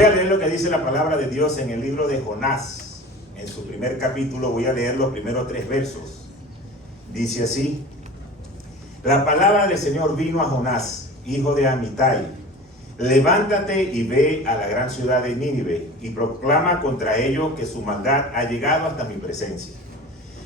Voy a leer lo que dice la palabra de Dios en el libro de Jonás. En su primer capítulo voy a leer los primeros 3 versos. Dice así: la palabra del Señor vino a Jonás, hijo de Amitai. Levántate y ve a la gran ciudad de Nínive y proclama contra ellos que su maldad ha llegado hasta mi presencia.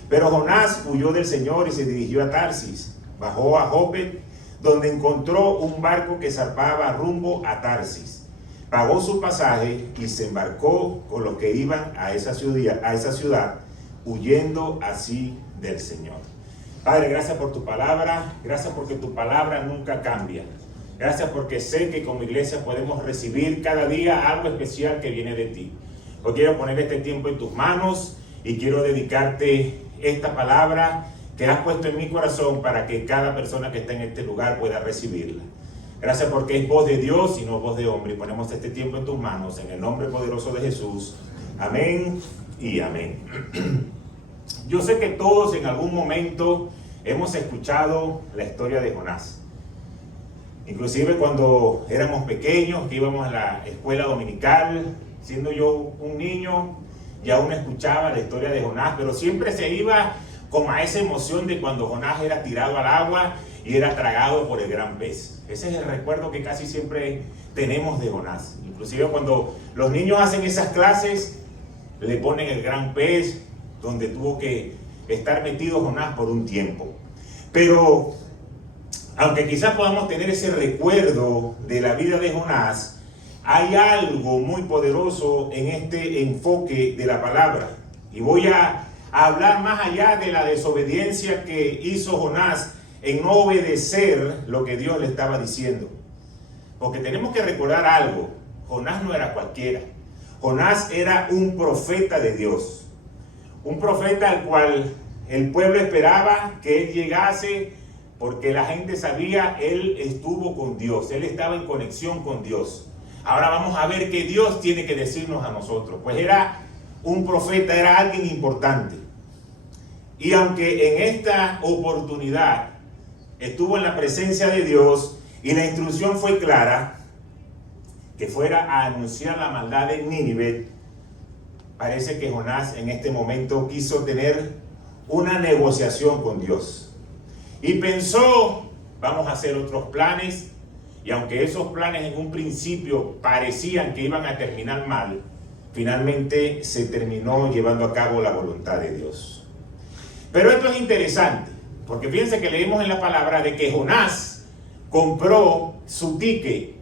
Pero Jonás huyó del Señor y se dirigió a Tarsis. Bajó a Jope, donde encontró un barco que zarpaba rumbo a Tarsis. Pagó su pasaje y se embarcó con los que iban a esa ciudad, huyendo así del Señor. Padre, gracias por tu palabra, gracias porque tu palabra nunca cambia. Gracias porque sé que como iglesia podemos recibir cada día algo especial que viene de ti. Hoy quiero poner este tiempo en tus manos y quiero dedicarte esta palabra que has puesto en mi corazón para que cada persona que está en este lugar pueda recibirla. Gracias porque es voz de Dios y no voz de hombre. Y ponemos este tiempo en tus manos en el nombre poderoso de Jesús. Amén y amén. Yo sé que todos en algún momento hemos escuchado la historia de Jonás. Inclusive cuando éramos pequeños, que íbamos a la escuela dominical, siendo yo un niño, ya aún escuchaba la historia de Jonás, pero siempre se iba como a esa emoción de cuando Jonás era tirado al agua y era tragado por el gran pez. Ese es el recuerdo que casi siempre tenemos de Jonás. Inclusive cuando los niños hacen esas clases, le ponen el gran pez, donde tuvo que estar metido Jonás por un tiempo. Pero aunque quizás podamos tener ese recuerdo de la vida de Jonás, hay algo muy poderoso en este enfoque de la palabra. Y voy a hablar más allá de la desobediencia que hizo Jonás en no obedecer lo que Dios le estaba diciendo. Porque tenemos que recordar algo: Jonás no era cualquiera. Jonás era un profeta de Dios. Un profeta al cual el pueblo esperaba que él llegase, porque la gente sabía, él estuvo con Dios, él estaba en conexión con Dios. Ahora vamos a ver qué Dios tiene que decirnos a nosotros. Pues era un profeta, era alguien importante. Y aunque en esta oportunidad estuvo en la presencia de Dios y la instrucción fue clara, que fuera a anunciar la maldad de Nínive, parece que Jonás en este momento quiso tener una negociación con Dios. Y pensó, vamos a hacer otros planes, y aunque esos planes en un principio parecían que iban a terminar mal, finalmente se terminó llevando a cabo la voluntad de Dios. Pero esto es interesante, porque fíjense que leímos en la palabra de que Jonás compró su ticket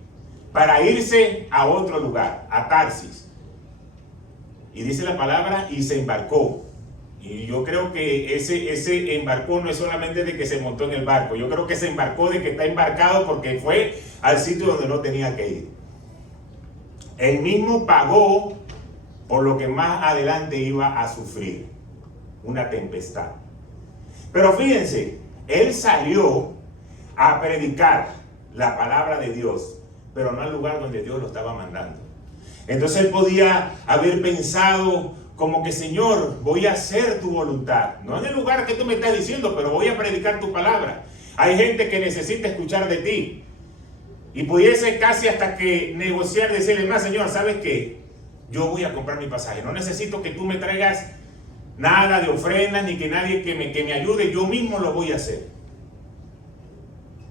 para irse a otro lugar, a Tarsis. Y dice la palabra, y se embarcó. Y yo creo que ese embarcó no es solamente de que se montó en el barco. Yo creo que se embarcó de que está embarcado porque fue al sitio donde no tenía que ir. Él mismo pagó por lo que más adelante iba a sufrir, una tempestad. Pero fíjense, él salió a predicar la palabra de Dios, pero no al lugar donde Dios lo estaba mandando. Entonces él podía haber pensado como que: Señor, voy a hacer tu voluntad, no en el lugar que tú me estás diciendo, pero voy a predicar tu palabra. Hay gente que necesita escuchar de ti. Y pudiese casi hasta que negociar, decirle más: Señor, ¿sabes qué? Yo voy a comprar mi pasaje, no necesito que tú me traigas nada de ofrenda, ni que nadie que me ayude, yo mismo lo voy a hacer.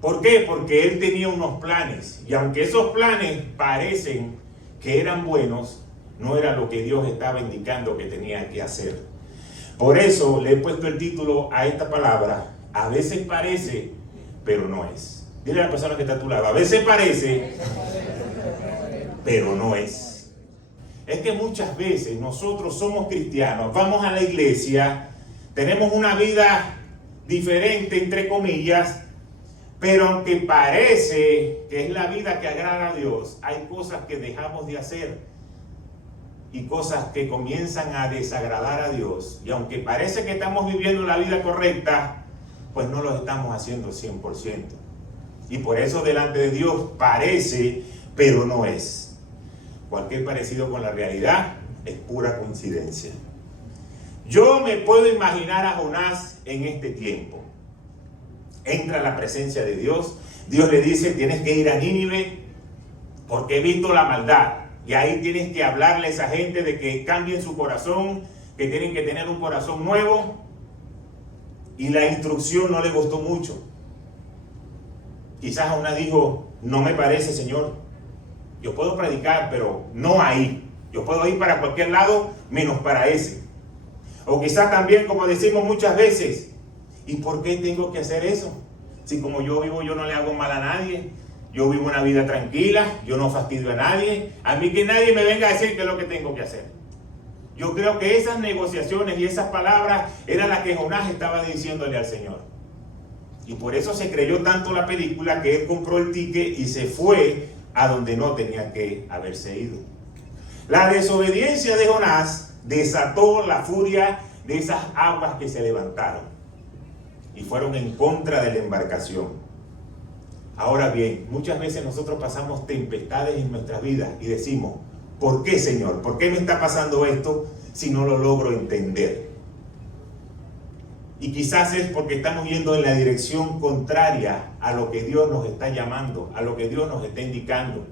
¿Por qué? Porque él tenía unos planes, y aunque esos planes parecen que eran buenos, no era lo que Dios estaba indicando que tenía que hacer. Por eso le he puesto el título a esta palabra: a veces parece, pero no es. Dile a la persona que está a tu lado: a veces parece, pero no es. Es que muchas veces nosotros somos cristianos, vamos a la iglesia, tenemos una vida diferente, entre comillas, pero aunque parece que es la vida que agrada a Dios, hay cosas que dejamos de hacer y cosas que comienzan a desagradar a Dios. Y aunque parece que estamos viviendo la vida correcta, pues no lo estamos haciendo 100%. Y por eso delante de Dios parece, pero no es. Cualquier parecido con la realidad es pura coincidencia. Yo me puedo imaginar a Jonás en este tiempo. Entra a la presencia de Dios. Dios le dice: tienes que ir a Nínive porque he visto la maldad. Y ahí tienes que hablarle a esa gente de que cambien su corazón, que tienen que tener un corazón nuevo. Y la instrucción no le gustó mucho. Quizás una dijo, no me parece, Señor. Yo puedo predicar, pero no ahí. Yo puedo ir para cualquier lado, menos para ese. O quizás también, como decimos muchas veces, ¿y por qué tengo que hacer eso? Si como yo vivo, yo no le hago mal a nadie. Yo vivo una vida tranquila, yo no fastidio a nadie. A mí que nadie me venga a decir qué es lo que tengo que hacer. Yo creo que esas negociaciones y esas palabras eran las que Jonás estaba diciéndole al Señor. Y por eso se creyó tanto la película que él compró el ticket y se fue a donde no tenía que haberse ido. La desobediencia de Jonás desató la furia de esas aguas que se levantaron y fueron en contra de la embarcación. Ahora bien, muchas veces nosotros pasamos tempestades en nuestras vidas y decimos, ¿por qué, Señor? ¿Por qué me está pasando esto si no lo logro entender? Y quizás es porque estamos yendo en la dirección contraria a lo que Dios nos está llamando, a lo que Dios nos está indicando.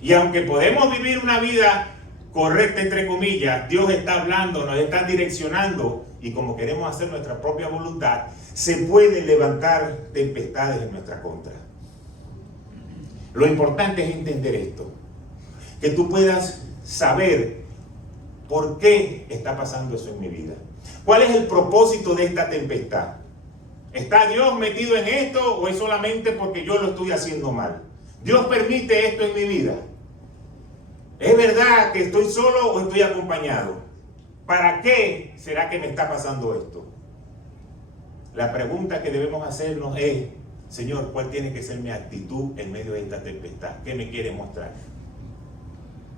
Y aunque podemos vivir una vida correcta, entre comillas, Dios está hablando, nos está direccionando, y como queremos hacer nuestra propia voluntad, se pueden levantar tempestades en nuestra contra. Lo importante es entender esto, que tú puedas saber por qué está pasando eso en mi vida. ¿Cuál es el propósito de esta tempestad? ¿Está Dios metido en esto o es solamente porque yo lo estoy haciendo mal? ¿Dios permite esto en mi vida? ¿Es verdad que estoy solo o estoy acompañado? ¿Para qué será que me está pasando esto? La pregunta que debemos hacernos es, Señor, ¿cuál tiene que ser mi actitud en medio de esta tempestad? ¿Qué me quiere mostrar?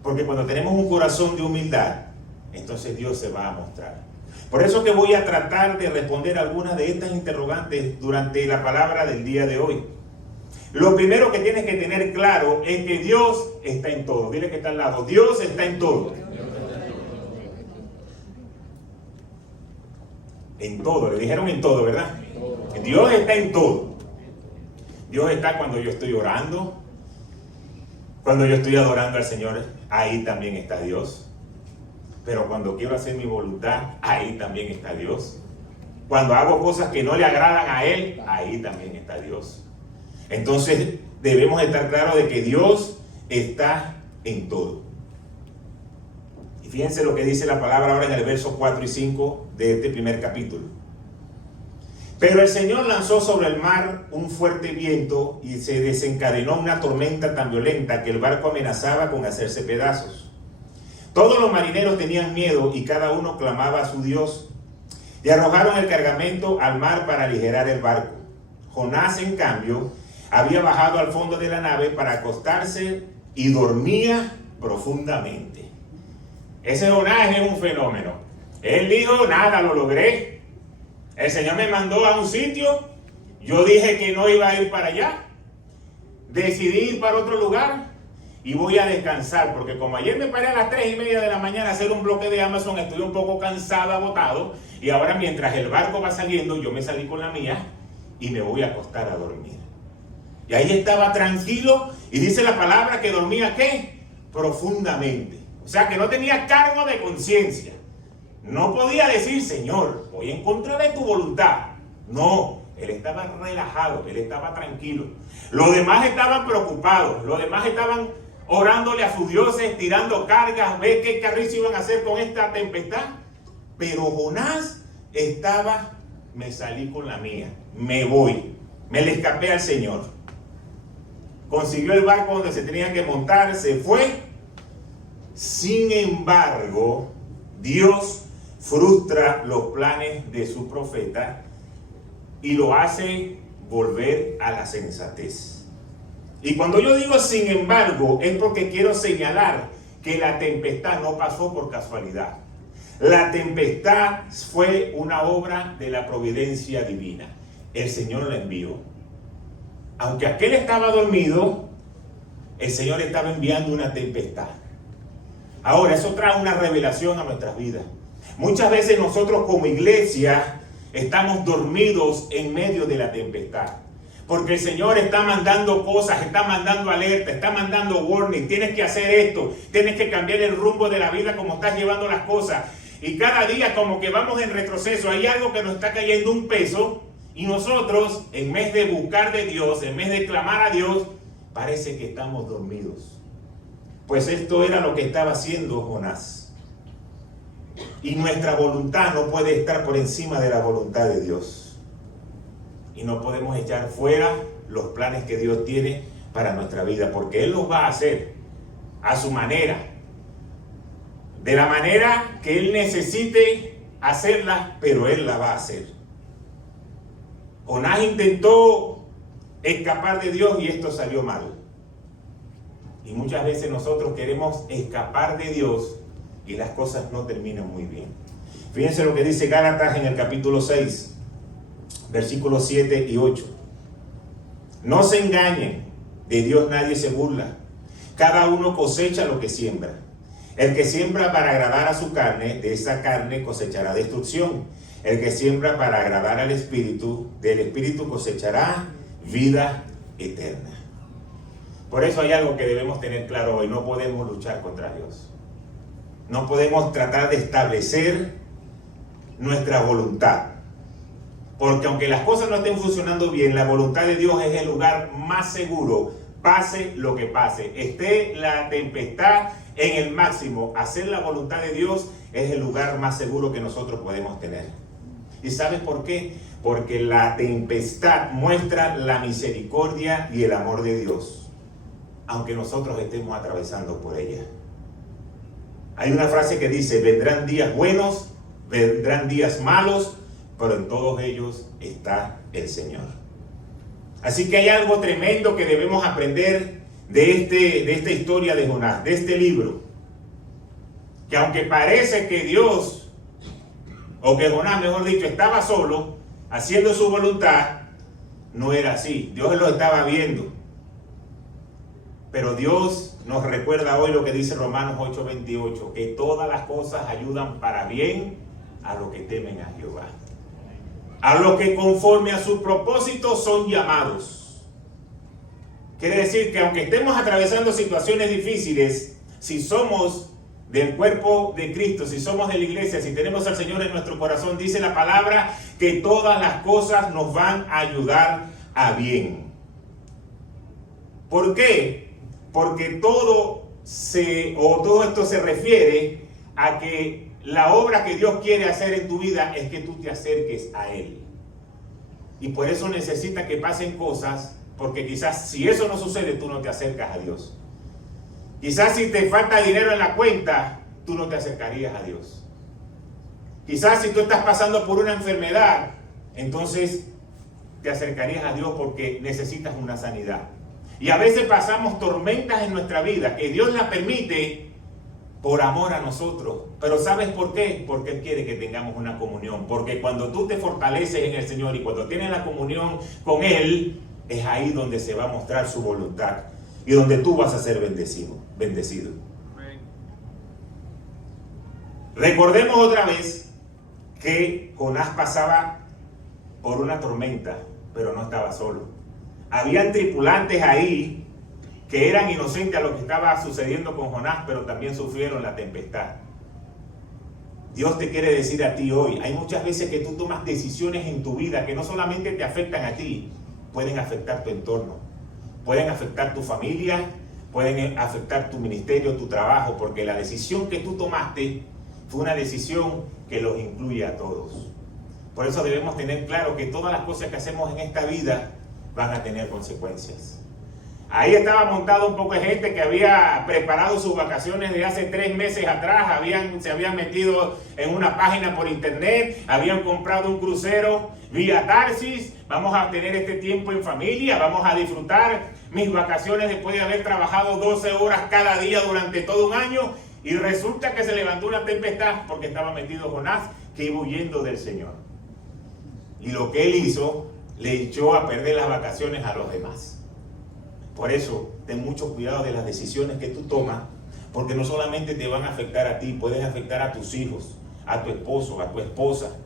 Porque cuando tenemos un corazón de humildad, entonces Dios se va a mostrar. Por eso que voy a tratar de responder algunas de estas interrogantes durante la palabra del día de hoy. Lo primero que tienes que tener claro es que Dios está en todo. Dile que está al lado, Dios está en todo. En todo, le dijeron en todo, ¿verdad? Dios está en todo. Dios está cuando yo estoy orando, cuando yo estoy adorando al Señor, ahí también está Dios. Pero cuando quiero hacer mi voluntad, ahí también está Dios. Cuando hago cosas que no le agradan a Él, ahí también está Dios. Entonces debemos estar claros de que Dios está en todo. Y fíjense lo que dice la palabra ahora en el verso 4 y 5 de este primer capítulo. Pero el Señor lanzó sobre el mar un fuerte viento y se desencadenó una tormenta tan violenta que el barco amenazaba con hacerse pedazos. Todos los marineros tenían miedo y cada uno clamaba a su Dios. Y arrojaron el cargamento al mar para aligerar el barco. Jonás, en cambio, había bajado al fondo de la nave para acostarse y dormía profundamente. Ese Jonás es un fenómeno. Él dijo, nada, lo logré. El Señor me mandó a un sitio. Yo dije que no iba a ir para allá. Decidí ir para otro lugar. Y voy a descansar, porque como ayer me paré a las 3:30 de la mañana a hacer un bloque de Amazon, estoy un poco cansado, agotado, y ahora mientras el barco va saliendo, yo me salí con la mía y me voy a acostar a dormir. Y ahí estaba tranquilo, y dice la palabra que dormía, ¿qué? Profundamente. O sea, que no tenía cargo de conciencia. No podía decir, Señor, voy en contra de tu voluntad. No, él estaba relajado, él estaba tranquilo. Los demás estaban preocupados, los demás estaban orándole a sus dioses, tirando cargas, ver qué carrizo iban a hacer con esta tempestad. Pero Jonás estaba, me salí con la mía, me voy, me le escapé al Señor. Consiguió el barco donde se tenía que montar, se fue. Sin embargo, Dios frustra los planes de su profeta y lo hace volver a la sensatez. Y cuando yo digo sin embargo, es porque quiero señalar que la tempestad no pasó por casualidad. La tempestad fue una obra de la providencia divina. El Señor la envió. Aunque aquel estaba dormido, el Señor estaba enviando una tempestad. Ahora, eso trae una revelación a nuestras vidas. Muchas veces nosotros como iglesia estamos dormidos en medio de la tempestad. Porque el Señor está mandando cosas, está mandando alerta, está mandando warning. Tienes que hacer esto, tienes que cambiar el rumbo de la vida como estás llevando las cosas. Y cada día como que vamos en retroceso. Hay algo que nos está cayendo un peso. Y nosotros, en vez de buscar de Dios, en vez de clamar a Dios, parece que estamos dormidos. Pues esto era lo que estaba haciendo Jonás. Y nuestra voluntad no puede estar por encima de la voluntad de Dios. Y no podemos echar fuera los planes que Dios tiene para nuestra vida, porque Él los va a hacer a su manera, de la manera que Él necesite hacerla, pero Él la va a hacer. Jonás intentó escapar de Dios y esto salió mal. Y muchas veces nosotros queremos escapar de Dios y las cosas no terminan muy bien. Fíjense lo que dice Gálatas en el capítulo 6. Versículos 7 y 8. No se engañen, de Dios nadie se burla. Cada uno cosecha lo que siembra. El que siembra para agradar a su carne, de esa carne cosechará destrucción. El que siembra para agradar al Espíritu, del Espíritu cosechará vida eterna. Por eso hay algo que debemos tener claro hoy. No podemos luchar contra Dios. No podemos tratar de establecer nuestra voluntad. Porque aunque las cosas no estén funcionando bien, la voluntad de Dios es el lugar más seguro, pase lo que pase. Esté la tempestad en el máximo, hacer la voluntad de Dios es el lugar más seguro que nosotros podemos tener. ¿Y sabes por qué? Porque la tempestad muestra la misericordia y el amor de Dios, aunque nosotros estemos atravesando por ella. Hay una frase que dice, vendrán días buenos, vendrán días malos, pero en todos ellos está el Señor. Así que hay algo tremendo que debemos aprender de esta historia de Jonás, de este libro. Que aunque parece que Dios, o que Jonás, mejor dicho, estaba solo, haciendo su voluntad, no era así. Dios lo estaba viendo. Pero Dios nos recuerda hoy lo que dice Romanos 8:28, que todas las cosas ayudan para bien a los que temen a Jehová. A los que conforme a su propósito son llamados. Quiere decir que aunque estemos atravesando situaciones difíciles, si somos del cuerpo de Cristo, si somos de la iglesia, si tenemos al Señor en nuestro corazón, dice la palabra que todas las cosas nos van a ayudar a bien. ¿Por qué? Porque todo esto se refiere a que la obra que Dios quiere hacer en tu vida es que tú te acerques a Él. Y por eso necesita que pasen cosas, porque quizás si eso no sucede, tú no te acercas a Dios. Quizás si te falta dinero en la cuenta, tú no te acercarías a Dios. Quizás si tú estás pasando por una enfermedad, entonces te acercarías a Dios porque necesitas una sanidad. Y a veces pasamos tormentas en nuestra vida, que Dios las permite por amor a nosotros. Pero ¿sabes por qué? Porque Él quiere que tengamos una comunión. Porque cuando tú te fortaleces en el Señor y cuando tienes la comunión con Él, es ahí donde se va a mostrar su voluntad y donde tú vas a ser bendecido. Recordemos otra vez que Jonás pasaba por una tormenta, pero no estaba solo. Habían tripulantes ahí que eran inocentes a lo que estaba sucediendo con Jonás, pero también sufrieron la tempestad. Dios te quiere decir a ti hoy, hay muchas veces que tú tomas decisiones en tu vida que no solamente te afectan a ti, pueden afectar tu entorno, pueden afectar tu familia, pueden afectar tu ministerio, tu trabajo, porque la decisión que tú tomaste fue una decisión que los incluye a todos. Por eso debemos tener claro que todas las cosas que hacemos en esta vida van a tener consecuencias. Ahí estaba montado un poco de gente que había preparado sus vacaciones de hace 3 meses atrás, se habían metido en una página por internet, habían comprado un crucero vía Tarsis, vamos a tener este tiempo en familia, vamos a disfrutar mis vacaciones después de haber trabajado 12 horas cada día durante todo un año, y resulta que se levantó una tempestad porque estaba metido Jonás, que iba huyendo del Señor. Y lo que él hizo, le echó a perder las vacaciones a los demás. Por eso, ten mucho cuidado de las decisiones que tú tomas, porque no solamente te van a afectar a ti, pueden afectar a tus hijos, a tu esposo, a tu esposa.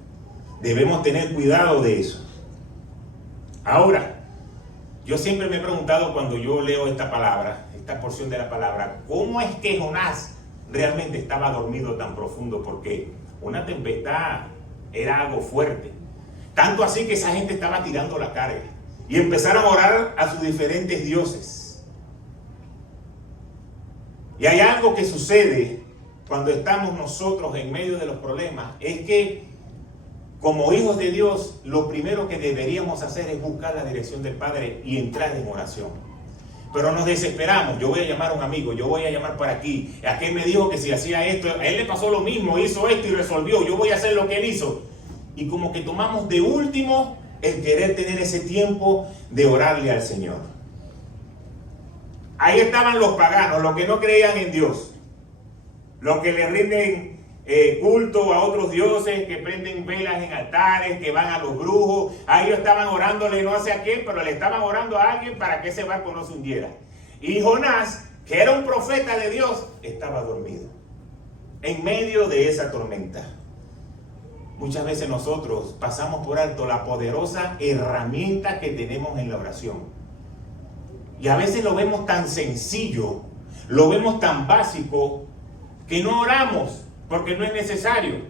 Debemos tener cuidado de eso. Ahora, Yo siempre me he preguntado cuando yo leo esta palabra, esta porción de la palabra, ¿cómo es que Jonás realmente estaba dormido tan profundo? Porque una tempestad era algo fuerte. Tanto así que esa gente estaba tirando la carga y empezaron a orar a sus diferentes dioses. Y hay algo que sucede cuando estamos nosotros en medio de los problemas, es que como hijos de Dios, lo primero que deberíamos hacer es buscar la dirección del Padre y entrar en oración. Pero nos desesperamos. Yo voy a llamar a un amigo, yo voy a llamar por aquí. Aquel me dijo que si hacía esto, a él le pasó lo mismo, hizo esto y resolvió. Yo voy a hacer lo que él hizo. Y como que tomamos de último el querer tener ese tiempo de orarle al Señor. Ahí estaban los paganos, los que no creían en Dios, los que le rinden culto a otros dioses, que prenden velas en altares, que van a los brujos. A ellos estaban orándole no sé a quién, pero le estaban orando a alguien para que ese barco no se hundiera. Y Jonás, que era un profeta de Dios, estaba dormido en medio de esa tormenta. Muchas veces nosotros pasamos por alto la poderosa herramienta que tenemos en la oración. Y a veces lo vemos tan sencillo, lo vemos tan básico, que no oramos porque no es necesario.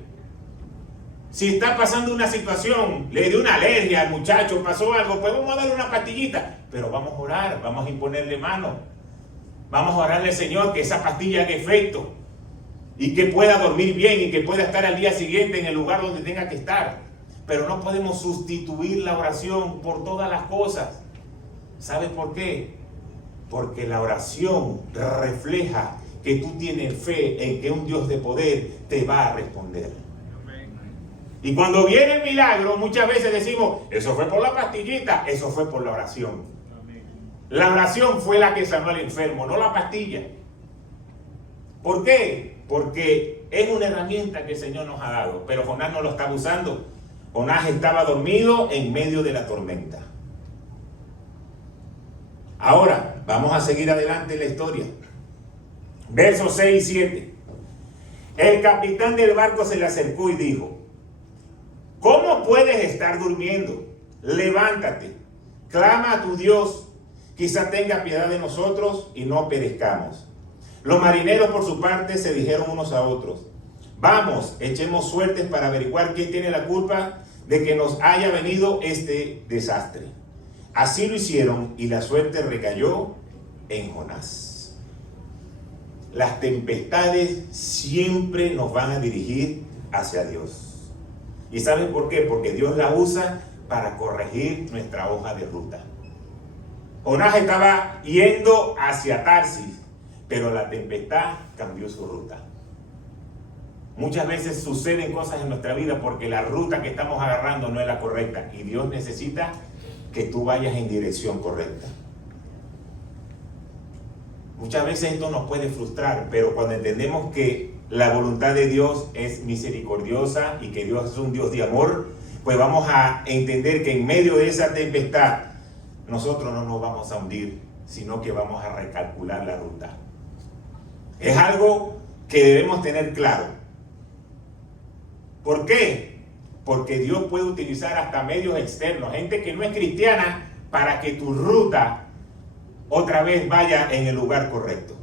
Si está pasando una situación, le dio una alergia al muchacho, pasó algo, pues vamos a darle una pastillita, pero vamos a orar, vamos a imponerle mano, vamos a orarle al Señor que esa pastilla haga efecto y que pueda dormir bien y que pueda estar al día siguiente en el lugar donde tenga que estar. Pero no podemos sustituir la oración por todas las cosas. ¿Sabes por qué? Porque la oración refleja que tú tienes fe en que un Dios de poder te va a responder. Y cuando viene el milagro, muchas veces decimos, eso fue por la pastillita, eso fue por la oración. La oración fue la que sanó al enfermo, no la pastilla. ¿Por qué? Porque es una herramienta que el Señor nos ha dado, pero Jonás no lo estaba usando. Jonás estaba dormido en medio de la tormenta. Ahora, vamos a seguir adelante en la historia. Versos 6 y 7. El capitán del barco se le acercó y dijo, ¿cómo puedes estar durmiendo? Levántate, clama a tu Dios, quizá tenga piedad de nosotros y no perezcamos. Los marineros por su parte se dijeron unos a otros, vamos, echemos suertes para averiguar quién tiene la culpa de que nos haya venido este desastre. Así lo hicieron y la suerte recayó en Jonás. Las tempestades siempre nos van a dirigir hacia Dios. ¿Y saben por qué? Porque Dios la usa para corregir nuestra hoja de ruta. Jonás estaba yendo hacia Tarsis, pero la tempestad cambió su ruta. Muchas veces suceden cosas en nuestra vida porque la ruta que estamos agarrando no es la correcta y Dios necesita que tú vayas en dirección correcta. Muchas veces esto nos puede frustrar, pero cuando entendemos que la voluntad de Dios es misericordiosa y que Dios es un Dios de amor, pues vamos a entender que en medio de esa tempestad nosotros no nos vamos a hundir, sino que vamos a recalcular la ruta. Es algo que debemos tener claro. ¿Por qué? Porque Dios puede utilizar hasta medios externos, gente que no es cristiana, para que tu ruta otra vez vaya en el lugar correcto.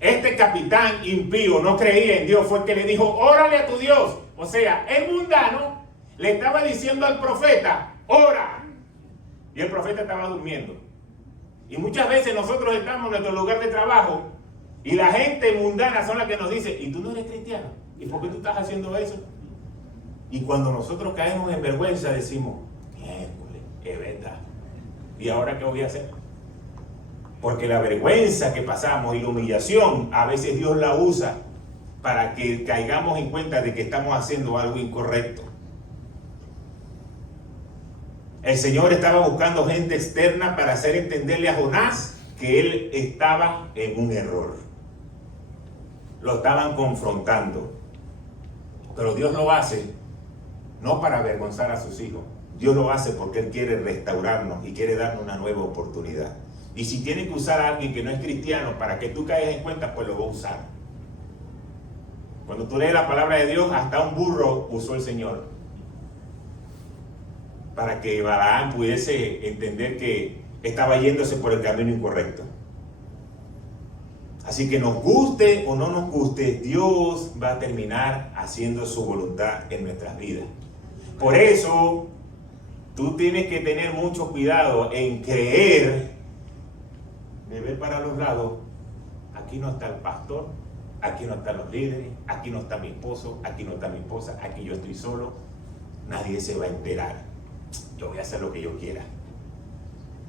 Este capitán impío no creía en Dios, fue el que le dijo, órale a tu Dios. O sea, el mundano le estaba diciendo al profeta, ora. Y el profeta estaba durmiendo. Y muchas veces nosotros estamos en nuestro lugar de trabajo y la gente mundana son las que nos dice, ¿y tú no eres cristiano? ¿Y por qué tú estás haciendo eso? Y cuando nosotros caemos en vergüenza decimos, miércoles, es verdad. ¿Y ahora qué voy a hacer? Porque la vergüenza que pasamos y la humillación, a veces Dios la usa para que caigamos en cuenta de que estamos haciendo algo incorrecto. El Señor estaba buscando gente externa para hacer entenderle a Jonás que él estaba en un error. Lo estaban confrontando. Pero Dios lo hace no para avergonzar a sus hijos. Dios lo hace porque Él quiere restaurarnos y quiere darnos una nueva oportunidad. Y si tiene que usar a alguien que no es cristiano para que tú caigas en cuenta, pues lo va a usar. Cuando tú lees la palabra de Dios, hasta un burro usó el Señor. Para que Balaam pudiese entender que estaba yéndose por el camino incorrecto. Así que nos guste o no nos guste, Dios va a terminar haciendo su voluntad en nuestras vidas. Por eso, tú tienes que tener mucho cuidado en creer, de ver para los lados. Aquí no está el pastor, aquí no están los líderes, aquí no está mi esposo, aquí no está mi esposa, aquí yo estoy solo. Nadie se va a enterar. Yo voy a hacer lo que yo quiera.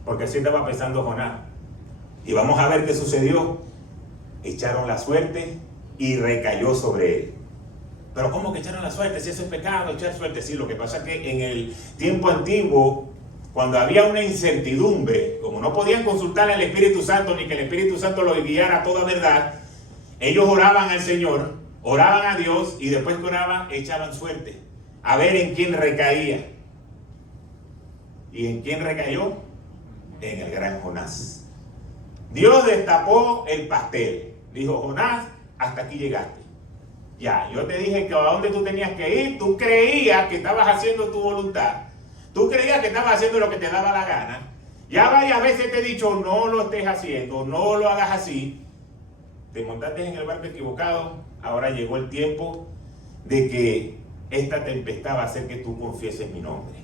Porque así estaba pensando Jonás. Y vamos a ver qué sucedió. Echaron la suerte y recayó sobre él. Pero ¿cómo que echaron la suerte? Si eso es pecado, echar suerte. Sí, lo que pasa es que en el tiempo antiguo, cuando había una incertidumbre, como no podían consultar al Espíritu Santo ni que el Espíritu Santo los guiara a toda verdad, ellos oraban al Señor, oraban a Dios y después que oraban echaban suerte a ver en quién recaía. ¿Y en quién recayó? En el gran Jonás. Dios destapó el pastel. Dijo: Jonás, hasta aquí llegaste. Ya, yo te dije que a dónde tú tenías que ir. Tú creías que estabas haciendo tu voluntad. Tú creías que estabas haciendo lo que te daba la gana. Ya varias veces te he dicho: no lo estés haciendo, no lo hagas así. Te montaste en el barco equivocado. Ahora llegó el tiempo de que esta tempestad va a hacer que tú confieses mi nombre.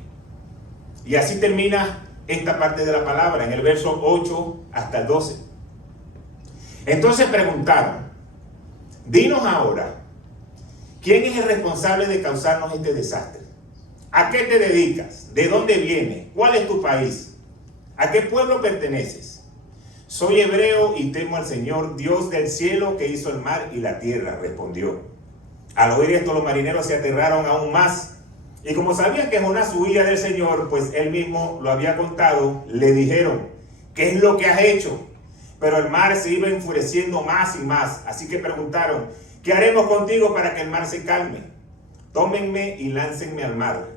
Y así termina esta parte de la palabra, en el verso 8 hasta el 12. Entonces preguntaron: dinos ahora, ¿quién es el responsable de causarnos este desastre? ¿A qué te dedicas? ¿De dónde vienes? ¿Cuál es tu país? ¿A qué pueblo perteneces? Soy hebreo y temo al Señor, Dios del cielo, que hizo el mar y la tierra, respondió. Al oír esto, los marineros se aterraron aún más. Y como sabían que Jonás huía del Señor, pues él mismo lo había contado, le dijeron: ¿qué es lo que has hecho? Pero el mar se iba enfureciendo más y más. Así que preguntaron: ¿qué haremos contigo para que el mar se calme? Tómenme y láncenme al mar.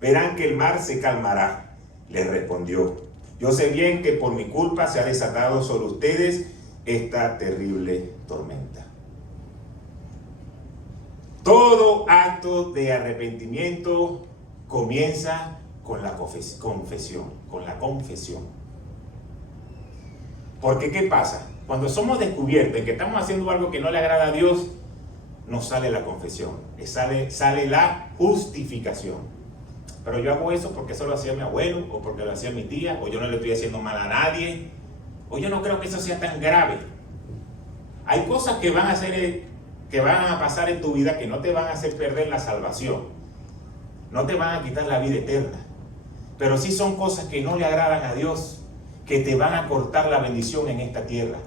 Verán que el mar se calmará. Les respondió: yo sé bien que por mi culpa se ha desatado sobre ustedes esta terrible tormenta. Todo acto de arrepentimiento comienza con la confesión, Porque ¿qué pasa? Cuando somos descubiertos en que estamos haciendo algo que no le agrada a Dios, nos sale la confesión, sale la justificación. Pero yo hago eso porque eso lo hacía mi abuelo, o porque lo hacía mi tía, o yo no le estoy haciendo mal a nadie, o yo no creo que eso sea tan grave. Hay cosas que van a pasar en tu vida que no te van a hacer perder la salvación, no te van a quitar la vida eterna, pero sí son cosas que no le agradan a Dios, que te van a cortar la bendición en esta tierra,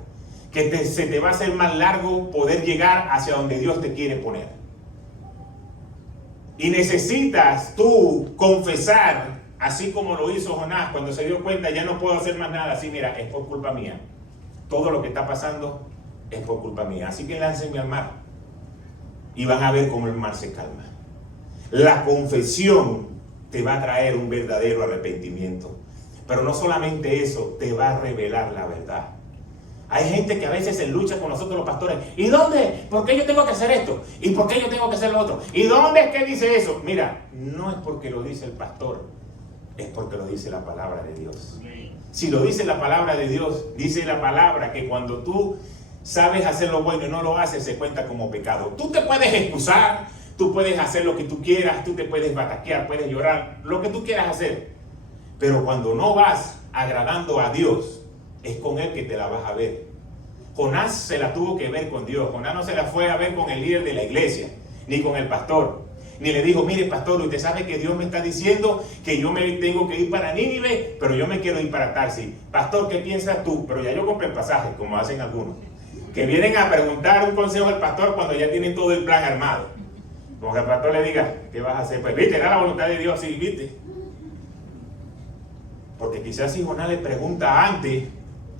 que se te va a hacer más largo poder llegar hacia donde Dios te quiere poner. Y necesitas tú confesar, así como lo hizo Jonás cuando se dio cuenta: ya no puedo hacer más nada. Así, mira, es por culpa mía. Todo lo que está pasando es por culpa mía. Así que láncenme al mar y van a ver cómo el mar se calma. La confesión te va a traer un verdadero arrepentimiento. Pero no solamente eso, te va a revelar la verdad. Hay gente que a veces se lucha con nosotros los pastores. ¿Y dónde? ¿Por qué yo tengo que hacer esto? ¿Y por qué yo tengo que hacer lo otro? ¿Y dónde es que dice eso? Mira, no es porque lo dice el pastor, es porque lo dice la palabra de Dios. Si lo dice la palabra de Dios, dice la palabra que cuando tú sabes hacer lo bueno y no lo haces, se cuenta como pecado. Tú te puedes excusar, tú puedes hacer lo que tú quieras, tú te puedes bataquear, puedes llorar, lo que tú quieras hacer. Pero cuando no vas agradando a Dios, es con Él que te la vas a ver. Jonás se la tuvo que ver con Dios. Jonás no se la fue a ver con el líder de la iglesia, ni con el pastor, ni le dijo: mire, pastor, usted sabe que Dios me está diciendo que yo me tengo que ir para Nínive, pero yo me quiero ir para Tarsis. Pastor, ¿qué piensas tú? Pero ya yo compré el pasaje, como hacen algunos, que vienen a preguntar un consejo al pastor cuando ya tienen todo el plan armado. Como que el pastor le diga: ¿qué vas a hacer? Pues viste, era la voluntad de Dios, sí, viste. Porque quizás si Jonás le pregunta antes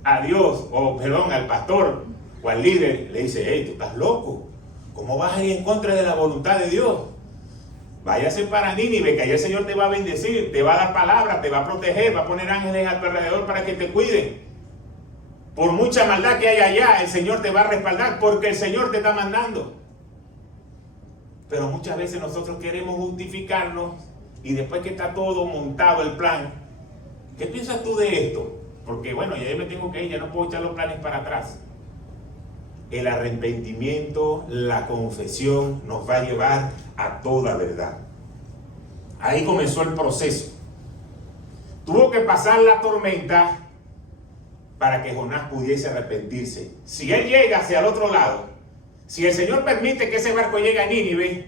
a Dios, al pastor o al líder, le dice: hey, tú estás loco, ¿cómo vas a ir en contra de la voluntad de Dios? Váyase para Nínive, que allá el Señor te va a bendecir, te va a dar palabras, te va a proteger, va a poner ángeles a tu alrededor para que te cuiden. Por mucha maldad que hay allá, el Señor te va a respaldar porque el Señor te está mandando. Pero muchas veces nosotros queremos justificarnos y después que está todo montado el plan, ¿qué piensas tú de esto? porque bueno, ya me tengo que ir, ya no puedo echar los planes para atrás. El arrepentimiento, la confesión nos va a llevar a toda verdad. Ahí comenzó el proceso. Tuvo que pasar la tormenta para que Jonás pudiese arrepentirse. Si él llega hacia el otro lado, si el Señor permite que ese barco llegue a Nínive,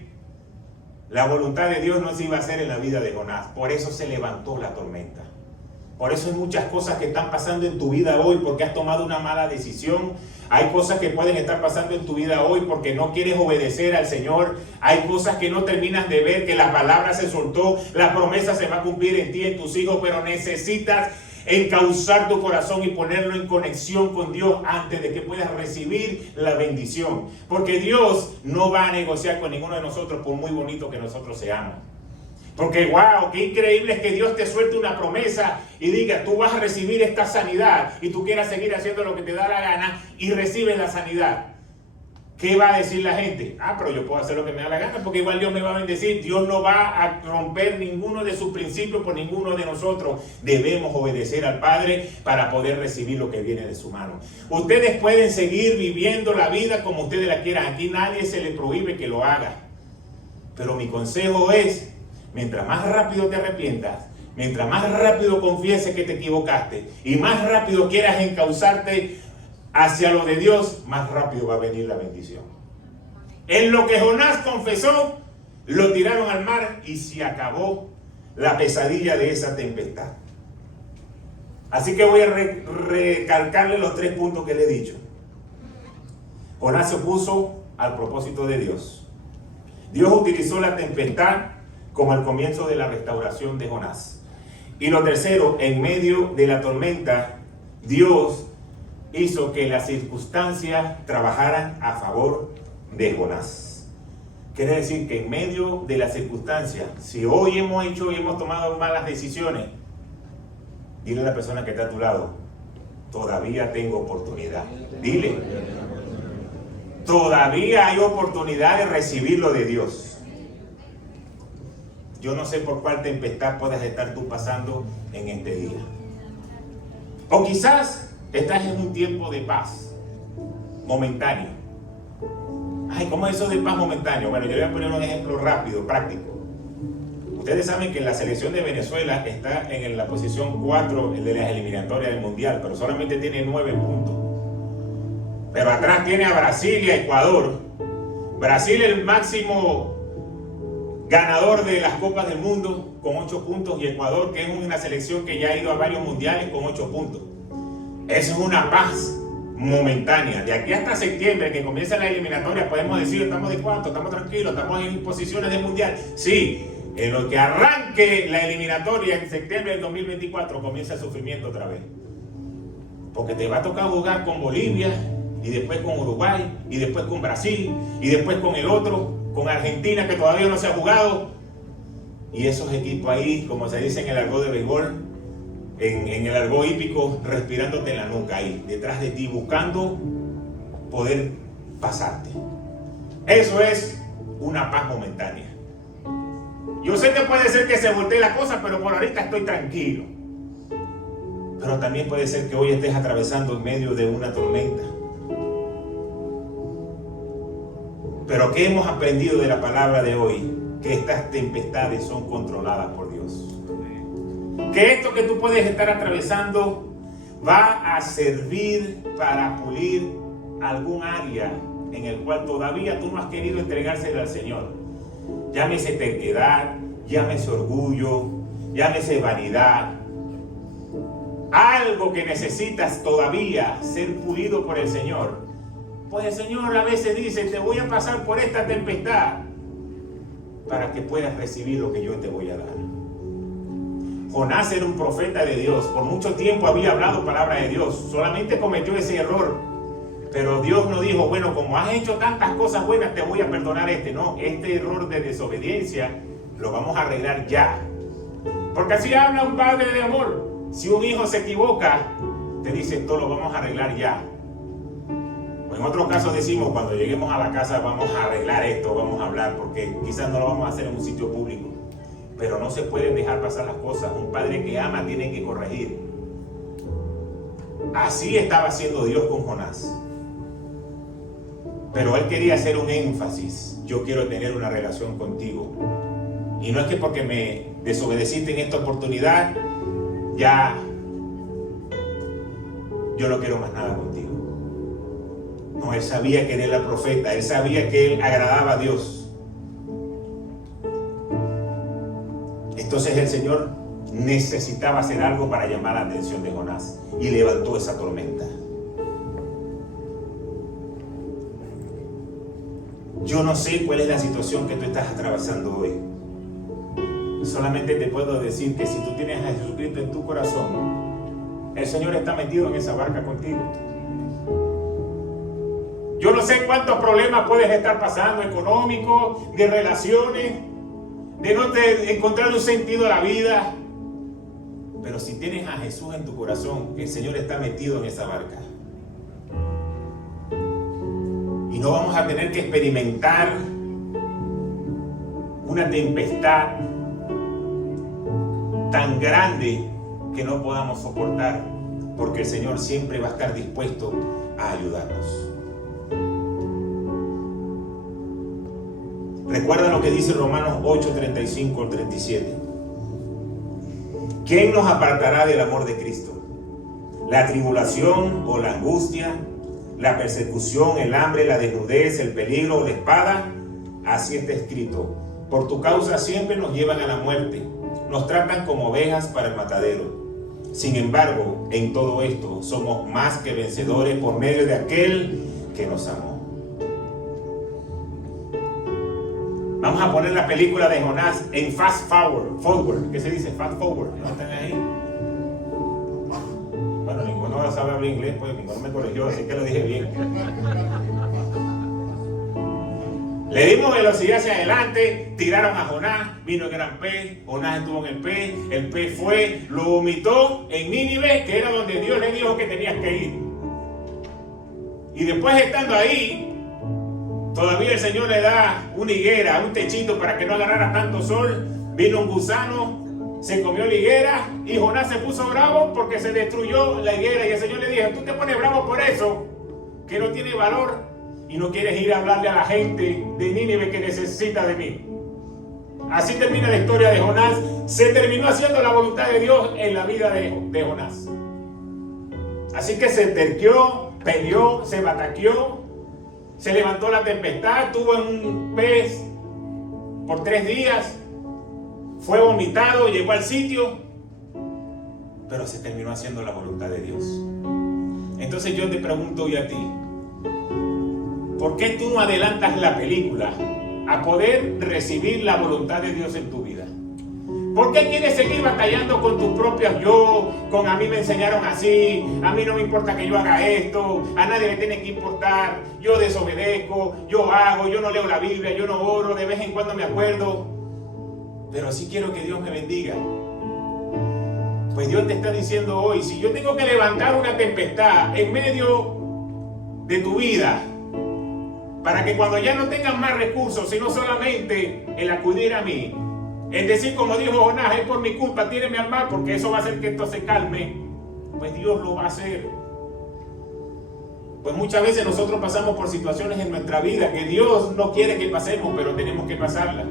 la voluntad de Dios no se iba a hacer en la vida de Jonás. Por eso se levantó la tormenta. Por eso hay muchas cosas que están pasando en tu vida hoy porque has tomado una mala decisión. Hay cosas que pueden estar pasando en tu vida hoy porque no quieres obedecer al Señor. Hay cosas que no terminas de ver, que la palabra se soltó, la promesa se va a cumplir en ti, en tus hijos, pero necesitas encauzar tu corazón y ponerlo en conexión con Dios antes de que puedas recibir la bendición. Porque Dios no va a negociar con ninguno de nosotros por muy bonito que nosotros seamos. Porque wow, qué increíble es que Dios te suelte una promesa y diga, tú vas a recibir esta sanidad y tú quieras seguir haciendo lo que te da la gana y recibes la sanidad. ¿Qué va a decir la gente? Pero yo puedo hacer lo que me da la gana porque igual Dios me va a bendecir. Dios no va a romper ninguno de sus principios por ninguno de nosotros. Debemos obedecer al Padre para poder recibir lo que viene de su mano. Ustedes pueden seguir viviendo la vida como ustedes la quieran. Aquí nadie se le prohíbe que lo haga. Pero mi consejo es, mientras más rápido te arrepientas, mientras más rápido confieses que te equivocaste y más rápido quieras encauzarte hacia lo de Dios, más rápido va a venir la bendición. En lo que Jonás confesó, lo tiraron al mar y se acabó la pesadilla de esa tempestad. Así que voy a recalcarle los 3 puntos que le he dicho. Jonás se opuso al propósito de Dios. Dios utilizó la tempestad como el comienzo de la restauración de Jonás. Y lo tercero, en medio de la tormenta, Dios hizo que las circunstancias trabajaran a favor de Jonás. Quiere decir que en medio de las circunstancias, si hoy hemos tomado malas decisiones, dile a la persona que está a tu lado, todavía tengo oportunidad. Dile, todavía hay oportunidad de recibir lo de Dios. Yo no sé por cuál tempestad puedas estar tú pasando en este día. O quizás estás en un tiempo de paz momentáneo. ¿Cómo es eso de paz momentáneo? Bueno, yo voy a poner un ejemplo rápido, práctico. Ustedes saben que la selección de Venezuela está en la posición 4 de las eliminatorias del Mundial, pero solamente tiene 9 puntos. Pero atrás tiene a Brasil y a Ecuador. Brasil el máximo ganador de las Copas del Mundo con 8 puntos y Ecuador, que es una selección que ya ha ido a varios mundiales, con 8 puntos. Eso es una paz momentánea. De aquí hasta septiembre, que comienza la eliminatoria, podemos decir, ¿estamos de cuánto? ¿Estamos tranquilos? ¿Estamos en posiciones de mundial? Sí, en lo que arranque la eliminatoria en septiembre del 2024 comienza el sufrimiento otra vez. Porque te va a tocar jugar con Bolivia, y después con Uruguay, y después con Brasil, y después con el otro, con Argentina, que todavía no se ha jugado. Y esos equipos ahí, como se dice en el argot de béisbol, en el argot hípico, respirándote en la nuca ahí, detrás de ti, buscando poder pasarte. Eso es una paz momentánea. Yo sé que puede ser que se voltee la cosa, pero por ahorita estoy tranquilo. Pero también puede ser que hoy estés atravesando en medio de una tormenta. Pero ¿qué hemos aprendido de la palabra de hoy? Que estas tempestades son controladas por Dios. Que esto que tú puedes estar atravesando va a servir para pulir algún área en el cual todavía tú no has querido entregárselo al Señor. Llámese terquedad, llámese orgullo, llámese vanidad. Algo que necesitas todavía ser pulido por el Señor. Pues el Señor a veces dice, te voy a pasar por esta tempestad para que puedas recibir lo que yo te voy a dar. Jonás era un profeta de Dios. Por mucho tiempo había hablado palabra de Dios. Solamente cometió ese error. Pero Dios no dijo, bueno, como has hecho tantas cosas buenas, te voy a perdonar este. No, este error de desobediencia lo vamos a arreglar ya. Porque así habla un padre de amor. Si un hijo se equivoca, te dice, esto lo vamos a arreglar ya. En otros casos decimos, cuando lleguemos a la casa vamos a arreglar esto, vamos a hablar, porque quizás no lo vamos a hacer en un sitio público. Pero no se pueden dejar pasar las cosas. Un padre que ama tiene que corregir. Así estaba haciendo Dios con Jonás. Pero él quería hacer un énfasis. Yo quiero tener una relación contigo. Y no es que porque me desobedeciste en esta oportunidad, ya yo no quiero más nada contigo. No, él sabía que él era profeta. Él sabía que él agradaba a Dios. Entonces el Señor necesitaba hacer algo para llamar la atención de Jonás. Y levantó esa tormenta. Yo no sé cuál es la situación que tú estás atravesando hoy. Solamente te puedo decir que si tú tienes a Jesucristo en tu corazón, el Señor está metido en esa barca contigo. Yo no sé cuántos problemas puedes estar pasando, económicos, de relaciones, de no encontrar un sentido a la vida. Pero si tienes a Jesús en tu corazón, el Señor está metido en esa barca. Y no vamos a tener que experimentar una tempestad tan grande que no podamos soportar, porque el Señor siempre va a estar dispuesto a ayudarnos. Recuerda lo que dice Romanos 8, 35 al 37. ¿Quién nos apartará del amor de Cristo? ¿La tribulación o la angustia? ¿La persecución, el hambre, la desnudez, el peligro o la espada? Así está escrito. Por tu causa siempre nos llevan a la muerte. Nos tratan como ovejas para el matadero. Sin embargo, en todo esto somos más que vencedores por medio de aquel que nos amó. Vamos a poner la película de Jonás en fast forward. ¿Qué se dice? Fast forward. ¿No están ahí? Bueno, ninguno sabe hablar inglés, pues ninguno me corrigió, así que lo dije bien. Le dimos velocidad hacia adelante, tiraron a Jonás, vino el gran pez, Jonás estuvo en el pez fue, lo vomitó en Nínive, que era donde Dios le dijo que tenías que ir. Y después estando ahí, todavía el Señor le da una higuera, un techito para que no agarrara tanto sol. Vino un gusano, se comió la higuera y Jonás se puso bravo porque se destruyó la higuera. Y el Señor le dijo, tú te pones bravo por eso, que no tiene valor y no quieres ir a hablarle a la gente de Nínive que necesita de mí. Así termina la historia de Jonás. Se terminó haciendo la voluntad de Dios en la vida de Jonás. Así que se terqueó, peleó, se bataqueó. Se levantó la tempestad, tuvo un pez por 3 días, fue vomitado, llegó al sitio, pero se terminó haciendo la voluntad de Dios. Entonces yo te pregunto hoy a ti, ¿por qué tú no adelantas la película a poder recibir la voluntad de Dios en tu vida? ¿Por qué quieres seguir batallando con tus propios yo? Con a mí me enseñaron así, a mí no me importa que yo haga esto, a nadie le tiene que importar, yo desobedezco, yo hago, yo no leo la Biblia, yo no oro, de vez en cuando me acuerdo, pero sí quiero que Dios me bendiga. Pues Dios te está diciendo hoy, si yo tengo que levantar una tempestad en medio de tu vida, para que cuando ya no tengas más recursos, sino solamente el acudir a mí, es decir, como dijo Jonás, es por mi culpa, tíreme al mar, porque eso va a hacer que esto se calme. Pues Dios lo va a hacer. Pues muchas veces nosotros pasamos por situaciones en nuestra vida que Dios no quiere que pasemos, pero tenemos que pasarlas.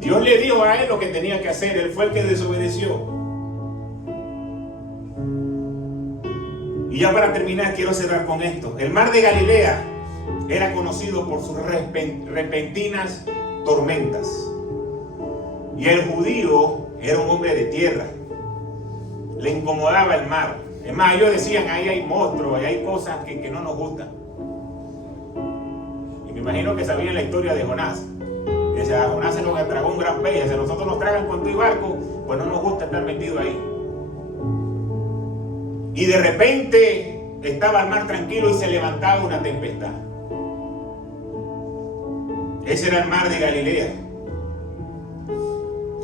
Dios le dijo a él lo que tenía que hacer, él fue el que desobedeció. Y ya para terminar quiero cerrar con esto. El mar de Galilea era conocido por sus repentinas tormentas. Y el judío era un hombre de tierra. Le incomodaba el mar. Es más, ellos decían, ahí hay monstruos, ahí hay cosas que no nos gustan. Y me imagino que sabían la historia de Jonás. Dice, a Jonás se nos tragó un gran pez, si a nosotros nos tragan con tu barco, pues no nos gusta estar metidos ahí. Y de repente estaba el mar tranquilo y se levantaba una tempestad. Ese era el mar de Galilea.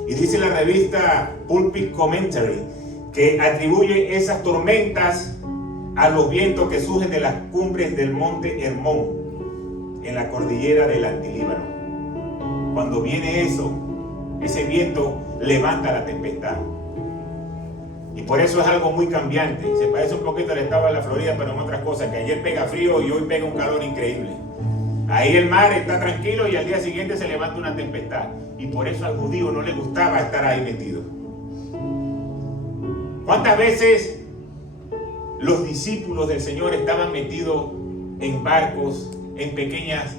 Y dice la revista Pulpit Commentary que atribuye esas tormentas a los vientos que surgen de las cumbres del monte Hermón, en la cordillera del Antilíbano. Cuando viene eso, ese viento levanta la tempestad. Y por eso es algo muy cambiante. Se parece un poquito al estado de la Florida, pero en otras cosas, que ayer pega frío y hoy pega un calor increíble. Ahí el mar está tranquilo y al día siguiente se levanta una tempestad. Y por eso al judío no le gustaba estar ahí metido. ¿Cuántas veces los discípulos del Señor estaban metidos en barcos, en pequeñas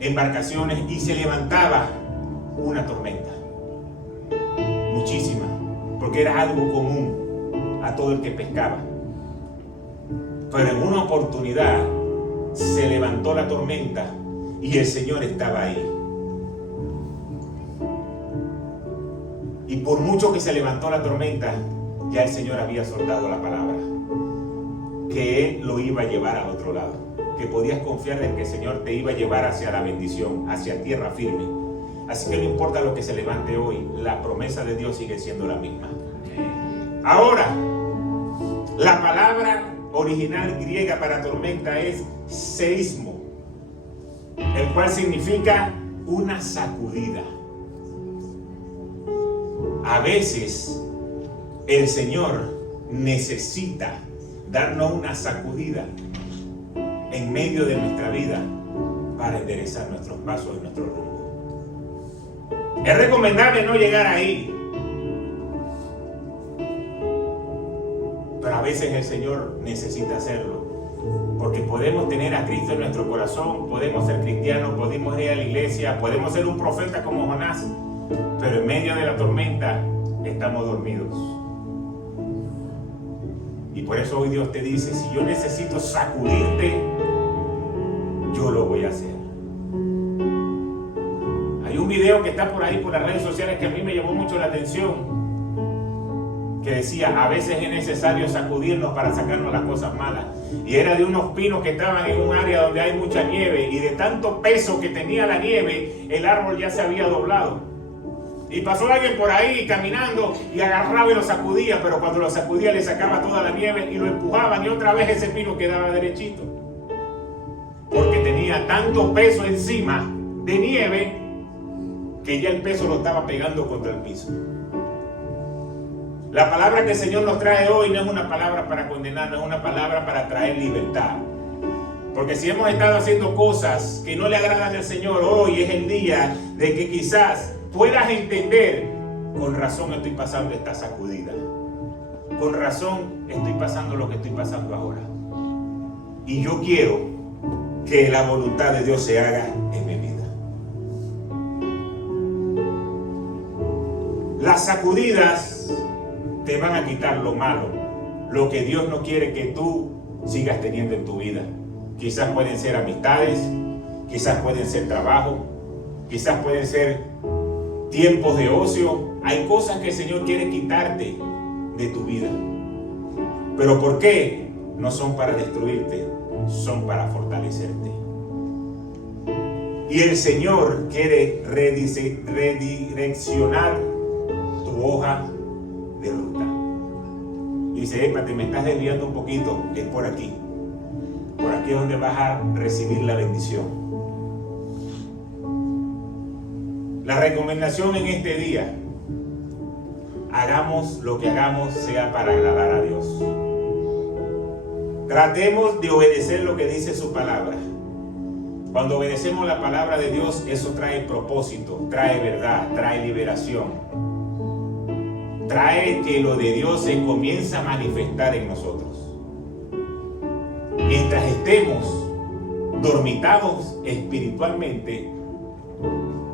embarcaciones, y se levantaba una tormenta? Muchísima, porque era algo común a todo el que pescaba. Pero en una oportunidad se levantó la tormenta y el Señor estaba ahí. Y por mucho que se levantó la tormenta, ya el Señor había soltado la palabra, que Él lo iba a llevar al otro lado, que podías confiar en que el Señor te iba a llevar hacia la bendición, hacia tierra firme. Así que no importa lo que se levante hoy, la promesa de Dios sigue siendo la misma. Ahora, la palabra original griega para tormenta es seísmo, el cual significa una sacudida. A veces el Señor necesita darnos una sacudida en medio de nuestra vida para enderezar nuestros pasos y nuestro rumbo. Es recomendable no llegar ahí, pero a veces el Señor necesita hacerlo, porque podemos tener a Cristo en nuestro corazón, podemos ser cristianos, podemos ir a la iglesia, podemos ser un profeta como Jonás, pero en medio de la tormenta estamos dormidos. Y por eso hoy Dios te dice, si yo necesito sacudirte, yo lo voy a hacer. Hay un video que está por ahí por las redes sociales que a mí me llamó mucho la atención, que decía, a veces es necesario sacudirnos para sacarnos las cosas malas. Y era de unos pinos que estaban en un área donde hay mucha nieve, y de tanto peso que tenía la nieve, el árbol ya se había doblado. Y pasó alguien por ahí caminando y agarraba y lo sacudía, pero cuando lo sacudía le sacaba toda la nieve y lo empujaban, y otra vez ese pino quedaba derechito, porque tenía tanto peso encima de nieve que ya el peso lo estaba pegando contra el piso. La palabra que el Señor nos trae hoy no es una palabra para condenar, no es una palabra para traer libertad. Porque si hemos estado haciendo cosas que no le agradan al Señor, hoy es el día de que quizás puedas entender, con razón estoy pasando esta sacudida, con razón estoy pasando lo que estoy pasando ahora, y yo quiero que la voluntad de Dios se haga en mi vida. Las sacudidas te van a quitar lo malo, lo que Dios no quiere que tú sigas teniendo en tu vida. Quizás pueden ser amistades, quizás pueden ser trabajo, quizás pueden ser tiempos de ocio. Hay cosas que el Señor quiere quitarte de tu vida. ¿Pero por qué? No son para destruirte, son para fortalecerte. Y el Señor quiere redireccionar tu hoja de ruta. Y dice, épate, me estás desviando un poquito, es por aquí. Por aquí es donde vas a recibir la bendición. La recomendación en este día, hagamos lo que hagamos sea para agradar a Dios. Tratemos de obedecer lo que dice su palabra. Cuando obedecemos la palabra de Dios, eso trae propósito, trae verdad, trae liberación. Trae que lo de Dios se comienza a manifestar en nosotros. Mientras estemos dormitados espiritualmente,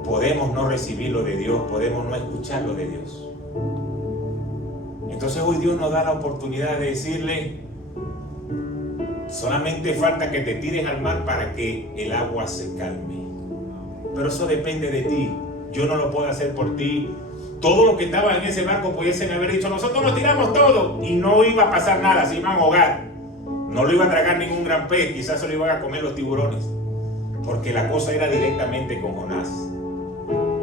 podemos no recibir lo de Dios, podemos no escuchar lo de Dios. Entonces hoy Dios nos da la oportunidad de decirle, solamente falta que te tires al mar para que el agua se calme. Pero eso depende de ti. Yo no lo puedo hacer por ti. Todo lo que estaba en ese barco pudiesen haber dicho, nosotros nos tiramos todo, y no iba a pasar nada, se iban a ahogar. No lo iba a tragar ningún gran pez, quizás se lo iban a comer los tiburones. Porque la cosa era directamente con Jonás.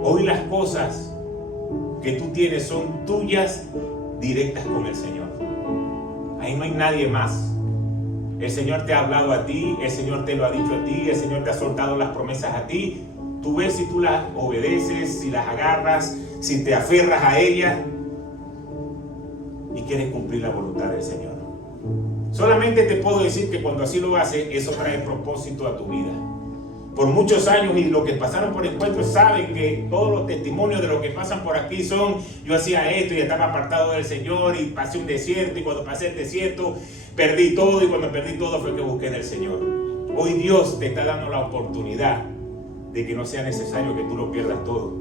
Hoy las cosas que tú tienes son tuyas directas con el Señor. Ahí no hay nadie más. El Señor te ha hablado a ti, el Señor te lo ha dicho a ti, el Señor te ha soltado las promesas a ti. Tú ves si tú las obedeces, si las agarras, si te aferras a ellas. y quieres cumplir la voluntad del Señor. Solamente te puedo decir que cuando así lo haces, eso trae propósito a tu vida. Por muchos años, y los que pasaron por encuentros saben que todos los testimonios de los que pasan por aquí son: yo hacía esto y estaba apartado del Señor y pasé un desierto, y cuando pasé el desierto perdí todo, y cuando perdí todo fue que busqué del Señor. Hoy Dios te está dando la oportunidad de que no sea necesario que tú lo pierdas todo.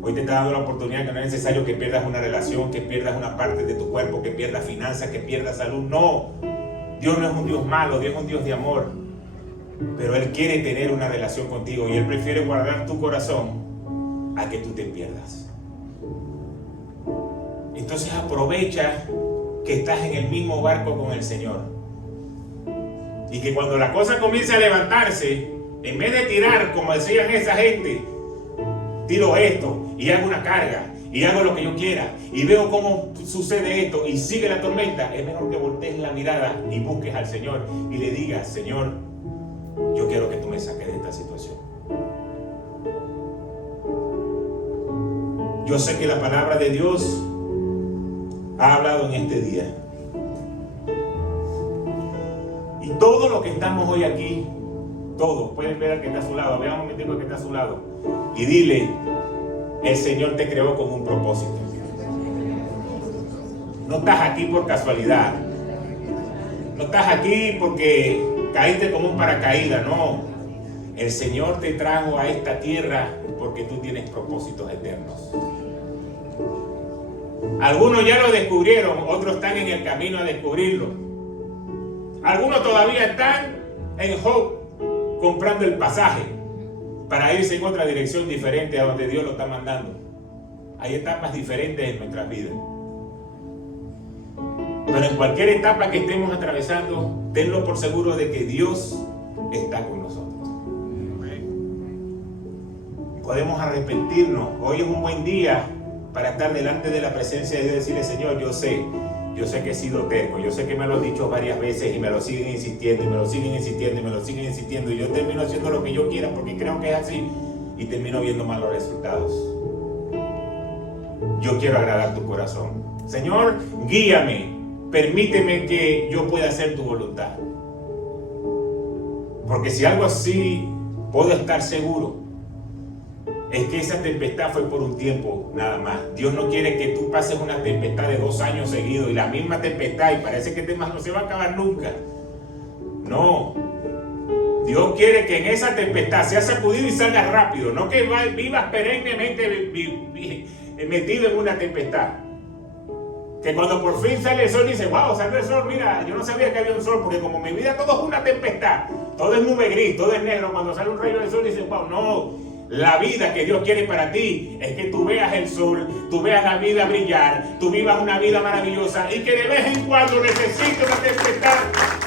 Hoy te está dando la oportunidad que no es necesario que pierdas una relación, que pierdas una parte de tu cuerpo, que pierdas finanzas, que pierdas salud. No, Dios no es un Dios malo, Dios es un Dios de amor. Pero Él quiere tener una relación contigo y Él prefiere guardar tu corazón a que tú te pierdas. Entonces aprovecha que estás en el mismo barco con el Señor. Y que cuando la cosa comience a levantarse, en vez de tirar, como decían esa gente, tiro esto y hago una carga y hago lo que yo quiera y veo cómo sucede esto y sigue la tormenta, es mejor que voltees la mirada y busques al Señor y le digas: Señor, yo quiero que tú me saques de esta situación. Yo sé que la palabra de Dios ha hablado en este día. Y todo lo que estamos hoy aquí, todos, pueden ver al que está a su lado, vean un momentito al que está a su lado, y dile: el Señor te creó con un propósito. No estás aquí por casualidad. No estás aquí porque caíste como un paracaídas, no. El Señor te trajo a esta tierra porque tú tienes propósitos eternos. Algunos ya lo descubrieron, otros están en el camino a descubrirlo. Algunos todavía están en Hope comprando el pasaje para irse en otra dirección diferente a donde Dios lo está mandando. Hay etapas diferentes en nuestras vidas. Pero en cualquier etapa que estemos atravesando, tenlo por seguro de que Dios está con nosotros. Podemos arrepentirnos. Hoy es un buen día para estar delante de la presencia de Dios y decirle: Señor, yo sé que he sido terco, yo sé que me lo han dicho varias veces y me lo siguen insistiendo y me lo siguen insistiendo y me lo siguen insistiendo, y yo termino haciendo lo que yo quiera porque creo que es así y termino viendo malos resultados. Yo quiero agradar tu corazón. Señor, guíame, permíteme que yo pueda hacer tu voluntad. Porque si algo así puedo estar seguro, es que esa tempestad fue por un tiempo nada más. Dios no quiere que tú pases una tempestad de 2 años seguidos y la misma tempestad y parece que el tema no se va a acabar nunca. No. Dios quiere que en esa tempestad seas sacudido y salgas rápido, no que vivas perennemente metido en una tempestad. Que cuando por fin sale el sol dice: wow, salió el sol, mira, yo no sabía que había un sol, porque como mi vida todo es una tempestad, todo es nube gris, todo es negro. Cuando sale un rayo del sol dice: wow, no. La vida que Dios quiere para ti es que tú veas el sol, tú veas la vida brillar, tú vivas una vida maravillosa y que de vez en cuando necesites una tempestad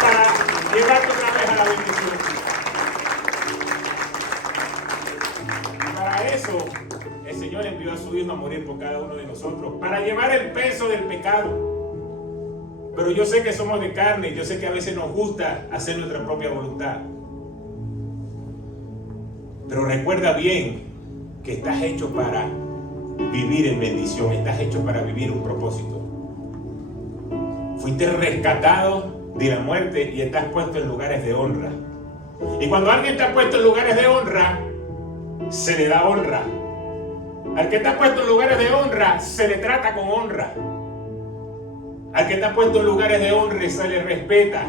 para llevarte otra vez a la bendición. Para eso el Señor envió a su Hijo a morir por cada uno de nosotros, para llevar el peso del pecado. Pero yo sé que somos de carne, yo sé que a veces nos gusta hacer nuestra propia voluntad. Pero recuerda bien que estás hecho para vivir en bendición, estás hecho para vivir un propósito. Fuiste rescatado de la muerte y estás puesto en lugares de honra. Y cuando alguien está puesto en lugares de honra, se le da honra. Al que está puesto en lugares de honra, se le trata con honra. Al que está puesto en lugares de honra, se le respeta.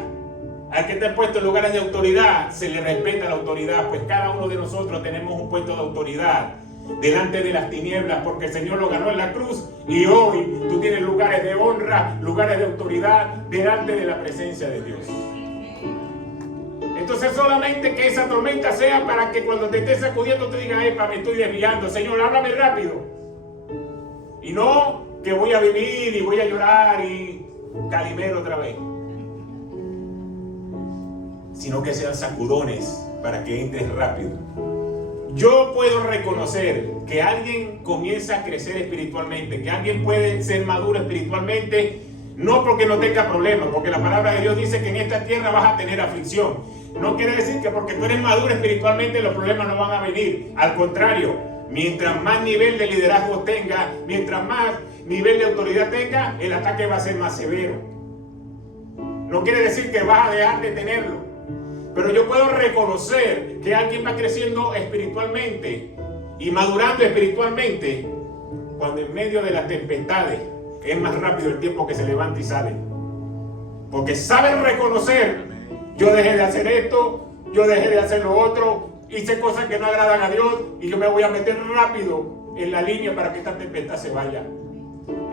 Al que está puesto en lugares de autoridad, se le respeta la autoridad, pues cada uno de nosotros tenemos un puesto de autoridad delante de las tinieblas, porque el Señor lo ganó en la cruz, y hoy tú tienes lugares de honra, lugares de autoridad delante de la presencia de Dios. Entonces solamente que esa tormenta sea para que cuando te estés sacudiendo te digas: epa, me estoy desviando, Señor, háblame rápido. Y no que voy a vivir y voy a llorar y calimero otra vez, sino que sean sacudones para que entres rápido. Yo puedo reconocer que alguien comienza a crecer espiritualmente, que alguien puede ser maduro espiritualmente, no porque no tenga problemas, porque la palabra de Dios dice que en esta tierra vas a tener aflicción. No quiere decir que porque tú eres maduro espiritualmente los problemas no van a venir. Al contrario, mientras más nivel de liderazgo tengas, mientras más nivel de autoridad tenga, el ataque va a ser más severo. No quiere decir que vas a dejar de tenerlo, pero yo puedo reconocer que alguien va creciendo espiritualmente y madurando espiritualmente cuando en medio de las tempestades es más rápido el tiempo que se levanta y sale. Porque saben reconocer: yo dejé de hacer esto, yo dejé de hacer lo otro, hice cosas que no agradan a Dios y yo me voy a meter rápido en la línea para que esta tempestad se vaya.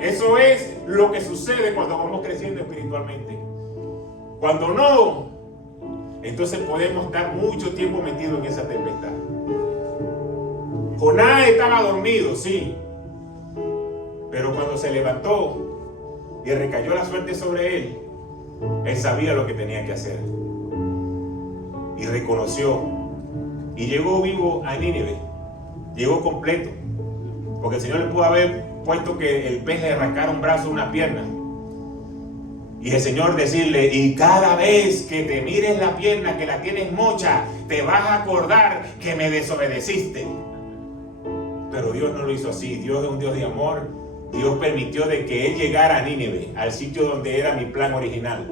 Eso es lo que sucede cuando vamos creciendo espiritualmente. Cuando no, entonces podemos estar mucho tiempo metidos en esa tempestad. Jonás estaba dormido, sí, pero cuando se levantó y recayó la suerte sobre él, él sabía lo que tenía que hacer y reconoció y llegó vivo a Nínive. Llegó completo, porque el Señor le pudo haber puesto que el pez le arrancara un brazo o una pierna, y el Señor decirle: y cada vez que te mires la pierna que la tienes mocha, te vas a acordar que me desobedeciste. Pero Dios no lo hizo así. Dios es un Dios de amor. Dios permitió de que él llegara a Nínive, al sitio donde era mi plan original.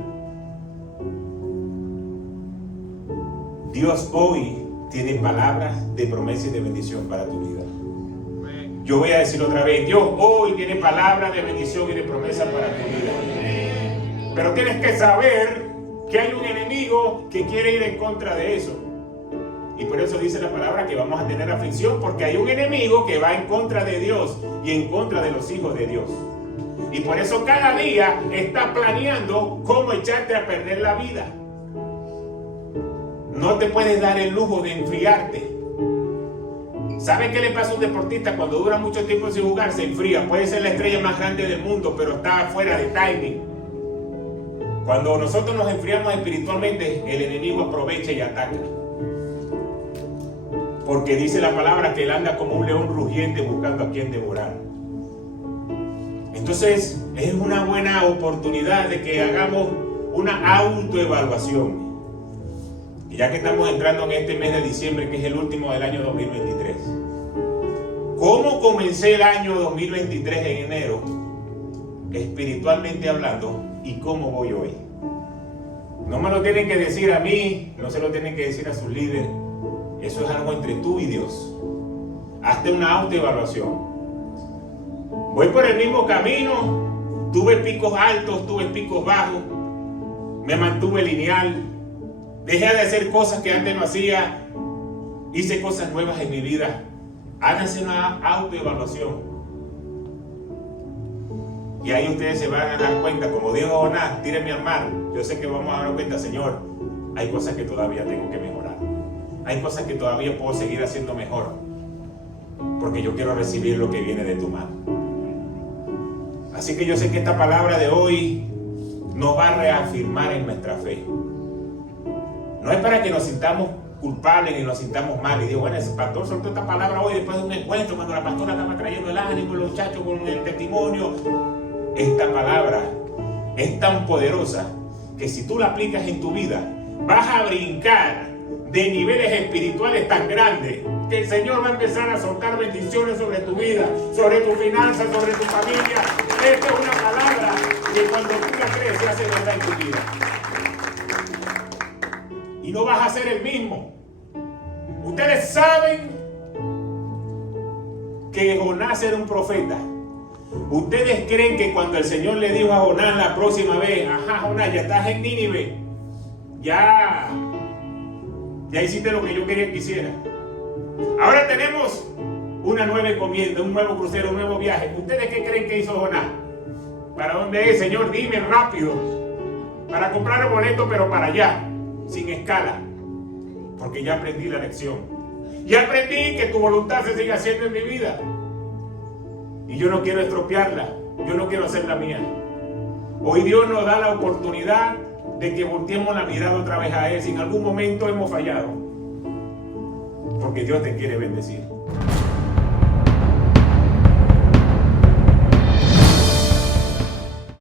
Dios hoy tiene palabras de promesa y de bendición para tu vida. Yo voy a decir otra vez: Dios hoy tiene palabras de bendición y de promesa para tu vida. Pero tienes que saber que hay un enemigo que quiere ir en contra de eso. Y por eso dice la palabra que vamos a tener aflicción, porque hay un enemigo que va en contra de Dios y en contra de los hijos de Dios. Y por eso cada día está planeando cómo echarte a perder la vida. No te puedes dar el lujo de enfriarte. ¿Sabe qué le pasa a un deportista cuando dura mucho tiempo sin jugar? Se enfría. Puede ser la estrella más grande del mundo, pero está fuera de timing. Cuando nosotros nos enfriamos espiritualmente, el enemigo aprovecha y ataca. Porque dice la palabra que él anda como un león rugiente buscando a quien devorar. Entonces es una buena oportunidad de que hagamos una autoevaluación. Y ya que estamos entrando en este mes de diciembre, que es el último del año 2023, ¿cómo comencé el año 2023 en enero, espiritualmente hablando, y cómo voy hoy? No me lo tienen que decir a mí, no se lo tienen que decir a sus líderes. Eso es algo entre tú y Dios. Hazte una autoevaluación. Voy por el mismo camino, tuve picos altos, tuve picos bajos, me mantuve lineal, dejé de hacer cosas que antes no hacía, hice cosas nuevas en mi vida. Háganse una autoevaluación. Y ahí ustedes se van a dar cuenta, como dijo Jonás: tírenme al mar. Yo sé que vamos a dar cuenta: Señor, hay cosas que todavía tengo que mejorar. Hay cosas que todavía puedo seguir haciendo mejor, porque yo quiero recibir lo que viene de tu mano. Así que yo sé que esta palabra de hoy nos va a reafirmar en nuestra fe. No es para que nos sintamos culpables ni nos sintamos mal y digo: bueno, el pastor soltó esta palabra hoy después de un encuentro, cuando la pastora estaba trayendo el ánimo, los muchachos con el testimonio. Esta palabra es tan poderosa que si tú la aplicas en tu vida, vas a brincar de niveles espirituales tan grandes que el Señor va a empezar a soltar bendiciones sobre tu vida, sobre tu finanzas, sobre tu familia. Esta es una palabra que cuando tú la crees se hace verdad en tu vida. Y no vas a ser el mismo. Ustedes saben que Jonás era un profeta. ¿Ustedes creen que cuando el Señor le dijo a Jonás la próxima vez: ajá, Jonás, ya estás en Nínive, ya hiciste lo que yo quería que hiciera, ahora tenemos una nueva encomienda, un nuevo crucero, un nuevo viaje? ¿Ustedes qué creen que hizo Jonás? ¿Para dónde es, Señor? Dime rápido, para comprar el boleto, pero para allá, sin escala, porque ya aprendí la lección. Ya aprendí que tu voluntad se sigue haciendo en mi vida. Y yo no quiero estropearla, yo no quiero hacer la mía. Hoy Dios nos da la oportunidad de que volteemos la mirada otra vez a Él si en algún momento hemos fallado. Porque Dios te quiere bendecir.